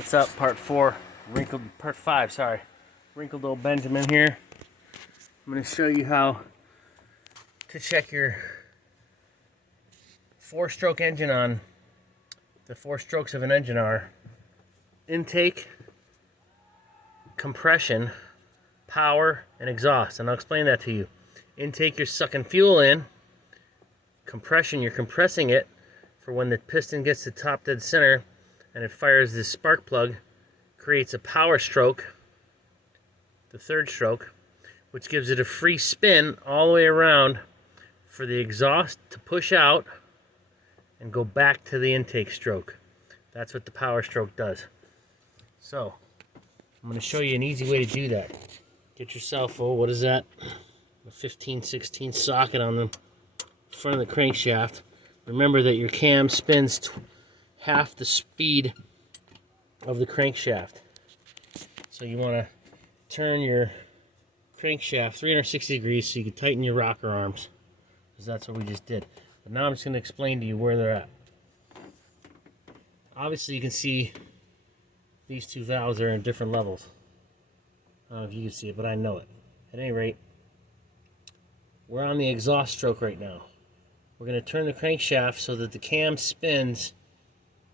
What's up? Part 4, part 5, sorry. Wrinkled old Benjamin here. I'm going to show you how to check your 4-stroke engine on. The 4 strokes of an engine are intake, compression, power, and exhaust. And I'll explain that to you. Intake, you're sucking fuel in. Compression, you're compressing it for when the piston gets to top dead center and it fires this spark plug, creates a power stroke, the 3rd stroke, which gives it a free spin all the way around for the exhaust to push out and go back to the intake stroke. That's what the power stroke does. So, I'm going to show you an easy way to do that. Get yourself, what is that? A 15/16 socket on the front of the crankshaft. Remember that your cam spins half the speed of the crankshaft. So you want to turn your crankshaft 360 degrees so you can tighten your rocker arms, because that's what we just did. But now I'm just going to explain to you where they're at. Obviously you can see these 2 valves are in different levels. I don't know if you can see it, but I know it. At any rate, we're on the exhaust stroke right now. We're going to turn the crankshaft so that the cam spins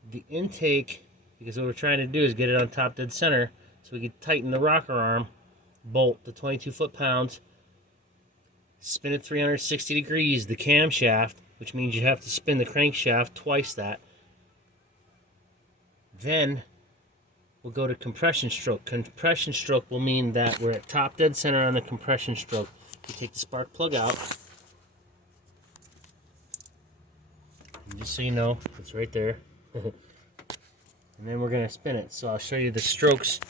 the intake, because what we're trying to do is get it on top dead center so we can tighten the rocker arm bolt to 22 foot-pounds, spin it 360 degrees, the camshaft, which means you have to spin the crankshaft twice that. Then we'll go to compression stroke. Compression stroke will mean that we're at top dead center on the compression stroke. You take the spark plug out. And just so you know, it's right there. And then we're going to spin it. So I'll show you the strokes.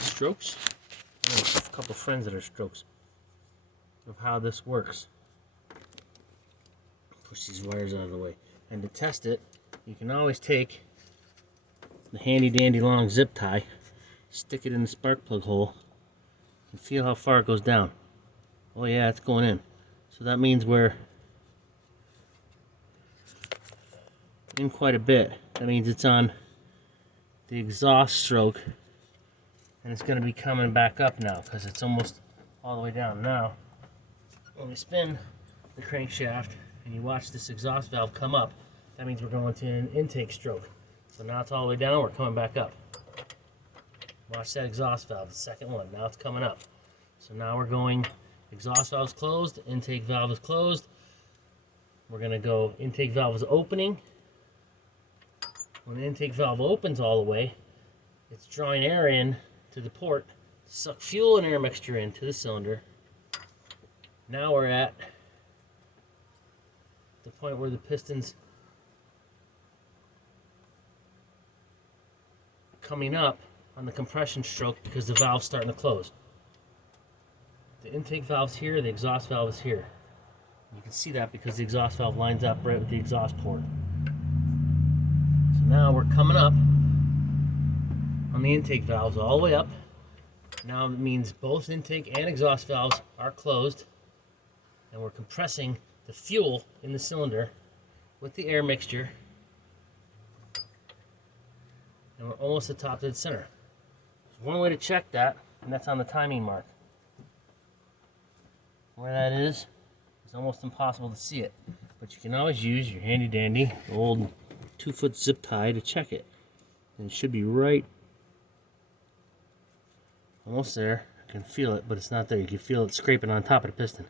Strokes? I have a couple friends that are strokes. Of how this works. Push these wires out of the way. And to test it, you can always take the handy dandy long zip tie, stick it in the spark plug hole, and feel how far it goes down. Oh yeah, it's going in. So that means we're in quite a bit. That means it's on the exhaust stroke, and it's going to be coming back up now because it's almost all the way down. Now, when we spin the crankshaft and you watch this exhaust valve come up, that means we're going to an intake stroke. So now it's all the way down, we're coming back up. Watch that exhaust valve, the second one. Now it's coming up. So now we're going, exhaust valve is closed, intake valve is closed. We're going to go, intake valve is opening. When the intake valve opens all the way, it's drawing air in to the port, suck fuel and air mixture into the cylinder. Now we're at the point where the piston's coming up on the compression stroke because the valve's starting to close. The intake valve's here, the exhaust valve is here. You can see that because the exhaust valve lines up right with the exhaust port. Now we're coming up on the intake valves all the way up. Now it means both intake and exhaust valves are closed, and we're compressing the fuel in the cylinder with the air mixture, and we're almost at top dead center. There's one way to check that, and that's on the timing mark. Where that is, it's almost impossible to see it, but you can always use your handy dandy old 2-foot zip tie to check it. And it should be right almost there. I can feel it, but it's not there. You can feel it scraping on top of the piston.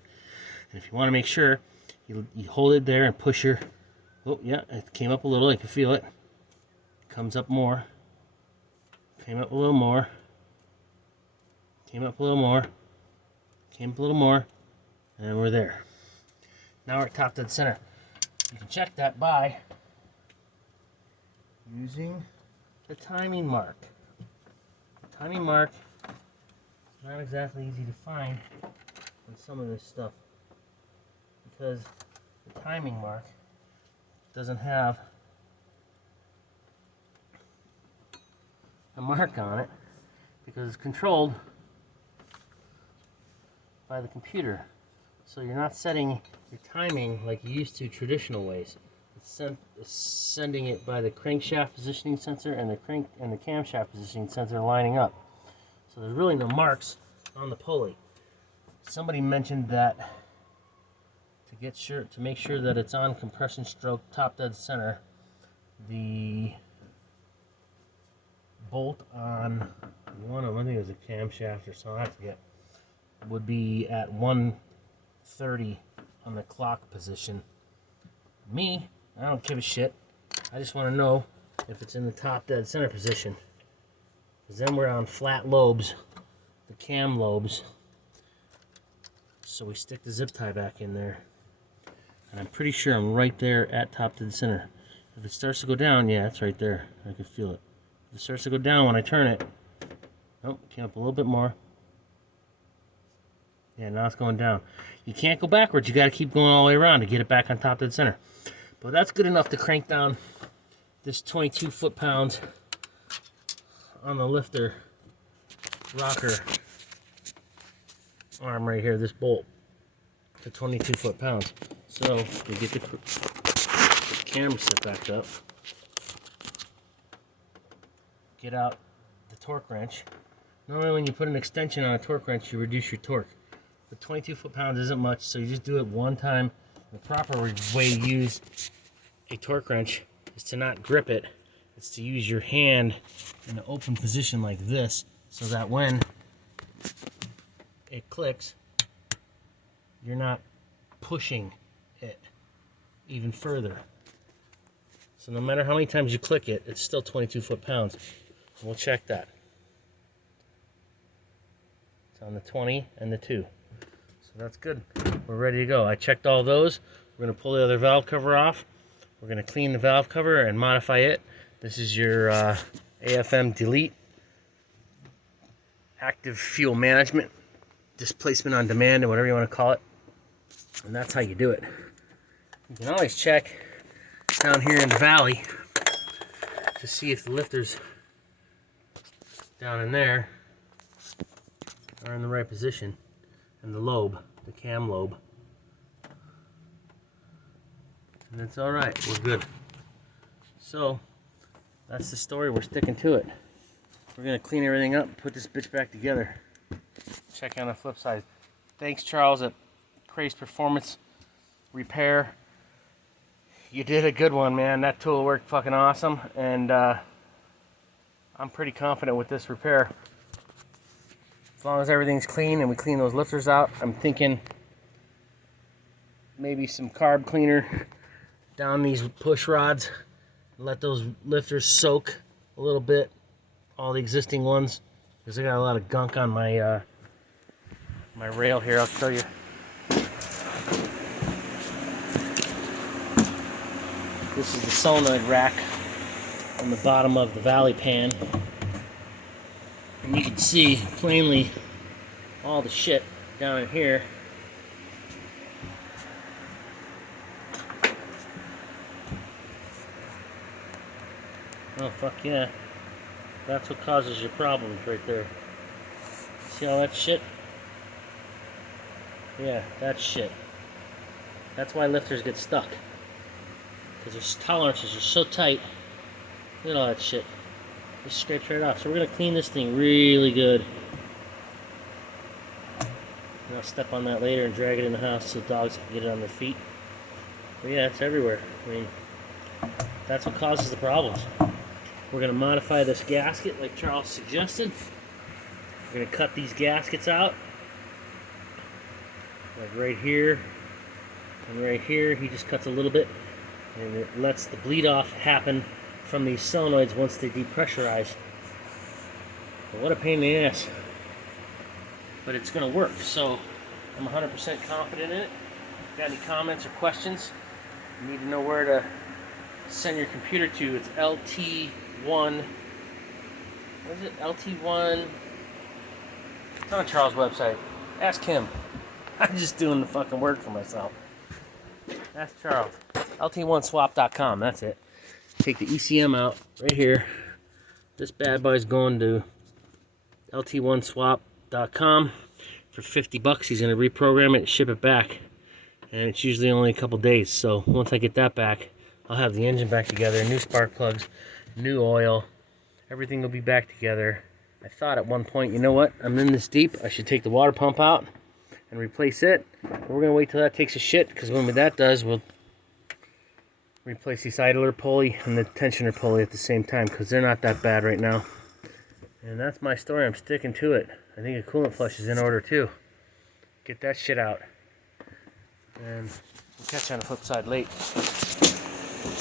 And if you want to make sure, you hold it there and push your, oh yeah, it came up a little, I can feel it. Comes up more. Came up a little more. Came up a little more. Came up a little more. And we're there. Now we're at top dead center. You can check that by using the timing mark. The timing mark is not exactly easy to find on some of this stuff because the timing mark doesn't have a mark on it because it's controlled by the computer. So you're not setting your timing like you used to traditional ways. sending it by the crankshaft positioning sensor and the camshaft positioning sensor lining up. So there's really no marks on the pulley. Somebody mentioned that to make sure that it's on compression stroke top dead center, the bolt on one of them, I think it was a camshaft or something, I forget, would be at 130 on the clock position. Me, I don't give a shit. I just want to know if it's in the top dead center position. Because then we're on flat lobes, the cam lobes. So we stick the zip tie back in there. And I'm pretty sure I'm right there at top dead center. If it starts to go down, yeah, it's right there. I can feel it. If it starts to go down when I turn it, oh, came up a little bit more. Yeah, now it's going down. You can't go backwards. You got to keep going all the way around to get it back on top dead center. But that's good enough to crank down this 22 foot-pounds on the lifter rocker arm right here, this bolt, to 22 foot-pounds. So we get the camera set back up, get out the torque wrench. Normally when you put an extension on a torque wrench, you reduce your torque. But 22 foot-pounds isn't much, so you just do it one time. The proper way to use a torque wrench is to not grip it. It's to use your hand in an open position like this, so that when it clicks, you're not pushing it even further. So no matter how many times you click it, it's still 22 foot-pounds. We'll check that. It's on the 20 and the 2. So that's good. We're ready to go. I checked all those. We're going to pull the other valve cover off. We're going to clean the valve cover and modify it. This is your AFM delete, active fuel management, displacement on demand, or whatever you want to call it. And that's how you do it. You can always check down here in the valley to see if the lifters down in there are in the right position, and the lobe, the cam lobe. And that's all right. We're good. So that's the story. We're sticking to it. We're gonna clean everything up and put this bitch back together. Check on the flip side. Thanks, Charles at Craze Performance Repair. You did a good one, man. That tool worked fucking awesome, and I'm pretty confident with this repair. As long as everything's clean and we clean those lifters out, I'm thinking maybe some carb cleaner down these push rods. Let those lifters soak a little bit, all the existing ones, because I got a lot of gunk on my my rail here. I'll show you. This is the solenoid rack on the bottom of the valley pan, and you can see plainly all the shit down in here. Oh, fuck yeah. That's what causes your problems right there. See all that shit? Yeah, that's shit. That's why lifters get stuck. Because their tolerances are so tight. Look at all that shit. It scrapes right off. So we're going to clean this thing really good. And I'll step on that later and drag it in the house so the dogs can get it on their feet. But yeah, it's everywhere. I mean, that's what causes the problems. We're going to modify this gasket like Charles suggested. We're going to cut these gaskets out. Like right here and right here. He just cuts a little bit. And it lets the bleed off happen from these solenoids once they depressurize. But what a pain in the ass. But it's going to work. So I'm 100% confident in it. Got any comments or questions? You need to know where to send your computer to. It's LT1. What is it? LT1. It's on Charles' website. Ask him. I'm just doing the fucking work for myself. Ask Charles. LT1swap.com. That's it. Take the ECM out right here. This bad boy's going to LT1swap.com for $50. He's going to reprogram it and ship it back. And it's usually only a couple days. So once I get that back, I'll have the engine back together, new spark plugs, new oil. Everything will be back together. I thought at one point, you know what? I'm in this deep. I should take the water pump out and replace it. But we're going to wait till that takes a shit, because when that does, we'll replace the idler pulley and the tensioner pulley at the same time, because they're not that bad right now. And that's my story. I'm sticking to it. I think a coolant flush is in order too. Get that shit out. And we'll catch you on the flip side late.